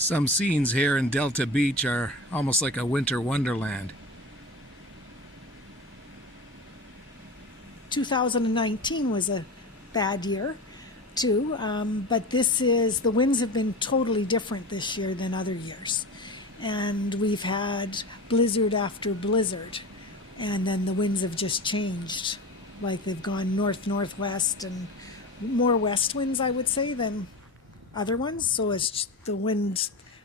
Some scenes here in Delta Beach are almost like a winter wonderland. 2019 was a bad year too, but the winds have been totally different this year than other years. And we've had blizzard after blizzard, and then the winds have just changed. Like they've gone north-northwest and more west winds, I would say, than other ones. So it's just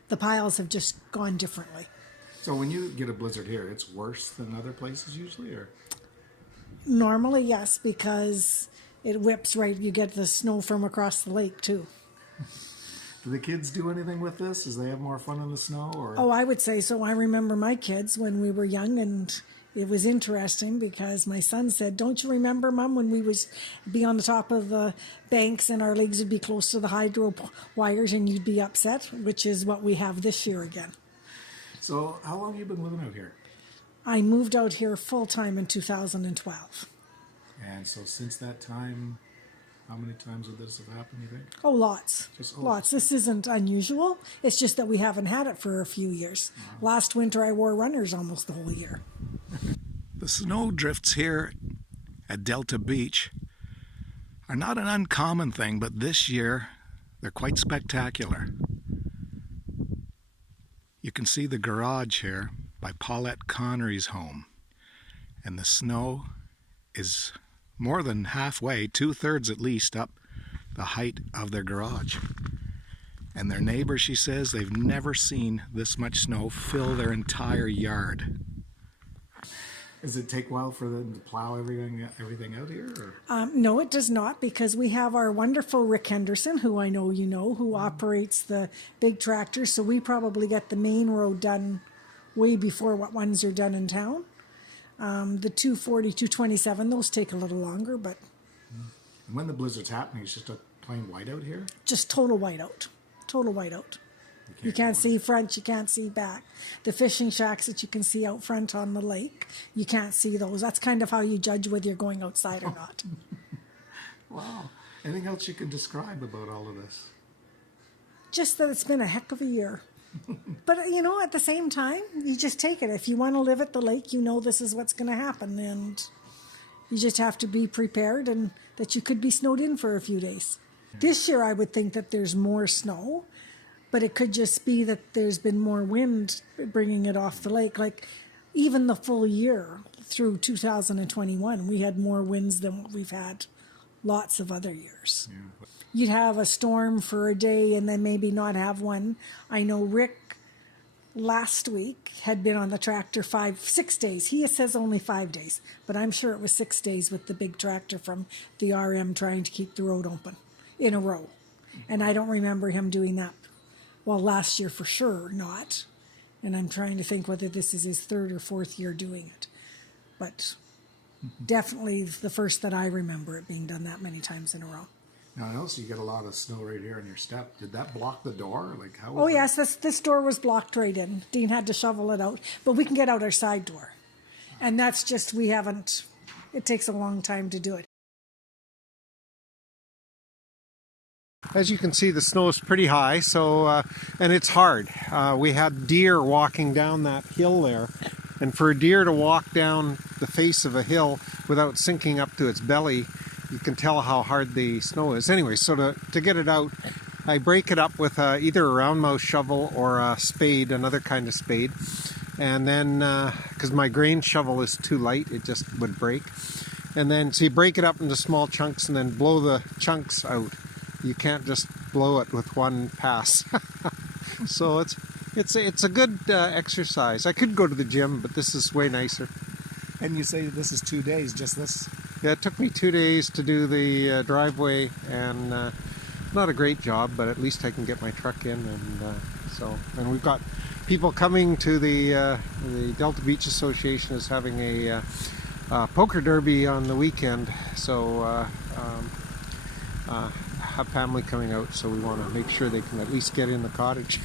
the piles have just gone differently. So when you get a blizzard here, it's worse than other places usually, or? Normally, yes, because it whips right. You get the snow from across the lake too. Do the kids do anything with this? Does they have more fun in the snow? Or? Oh, I would say so. I remember my kids when we were young, and it was interesting because my son said, "Don't you remember, Mom, when we would be on the top of the banks and our legs would be close to the hydro wires and you'd be upset," which is what we have this year again. So how long have you been living out here? I moved out here full-time in 2012. And so since that time, how many times would this have happened, you think? Oh, lots. Just lots. This isn't unusual. It's just that we haven't had it for a few years. Last winter I wore runners almost the whole year. The snowdrifts here at Delta Beach are not an uncommon thing, but this year they're quite spectacular. You can see the garage here by Paulette Connery's home, and the snow is more than halfway, 2/3 at least, up the height of their garage. And their neighbor, she says, they've never seen this much snow fill their entire yard. Does it take a while for them to plow everything out here? Or? No, it does not, because we have our wonderful Rick Henderson, who I know you know, who operates the big tractors. So we probably get the main road done way before what ones are done in town. The 240, 227, those take a little longer, but... And when the blizzard's happening, it's just a plain whiteout here? Just total whiteout. Total whiteout. You can't see front, you can't see back. The fishing shacks that you can see out front on the lake, you can't see those. That's kind of how you judge whether you're going outside or not. Wow. Anything else you can describe about all of this? Just that it's been a heck of a year. But, you know, at the same time, you just take it. If you want to live at the lake, you know this is what's going to happen. And you just have to be prepared and that you could be snowed in for a few days. This year, I would think that there's more snow, but it could just be that there's been more wind bringing it off the lake. Like, even the full year through 2021, we had more winds than what we've had lots of other years. Yeah. You'd have a storm for a day and then maybe not have one. I know Rick last week had been on the tractor 6 days. He says only 5 days, but I'm sure it was 6 days with the big tractor from the RM trying to keep the road open in a row. And I don't remember him doing that. Well, last year for sure not. And I'm trying to think whether this is his 3rd or 4th year doing it. But definitely the first that I remember it being done that many times in a row. Now, I noticed you get a lot of snow right here on your step. Did that block the door? Like, how? Oh, yes, this door was blocked right in. Dean had to shovel it out. But we can get out our side door. And that's just, it takes a long time to do it. As you can see, the snow is pretty high, so and it's hard. We had deer walking down that hill there. And for a deer to walk down the face of a hill without sinking up to its belly, you can tell how hard the snow is. Anyway, so to get it out, I break it up with either a round mouth shovel or a spade, another kind of spade. And then, because my grain shovel is too light, it just would break. And then, so you break it up into small chunks and then blow the chunks out. You can't just blow it with one pass. So it's a good exercise. I could go to the gym, but this is way nicer. And you say this is 2 days, just this? Yeah, it took me 2 days to do the driveway, and not a great job, but at least I can get my truck in, and we've got people coming to the Delta Beach Association is having a poker derby on the weekend, so have family coming out, so we want to make sure they can at least get in the cottage.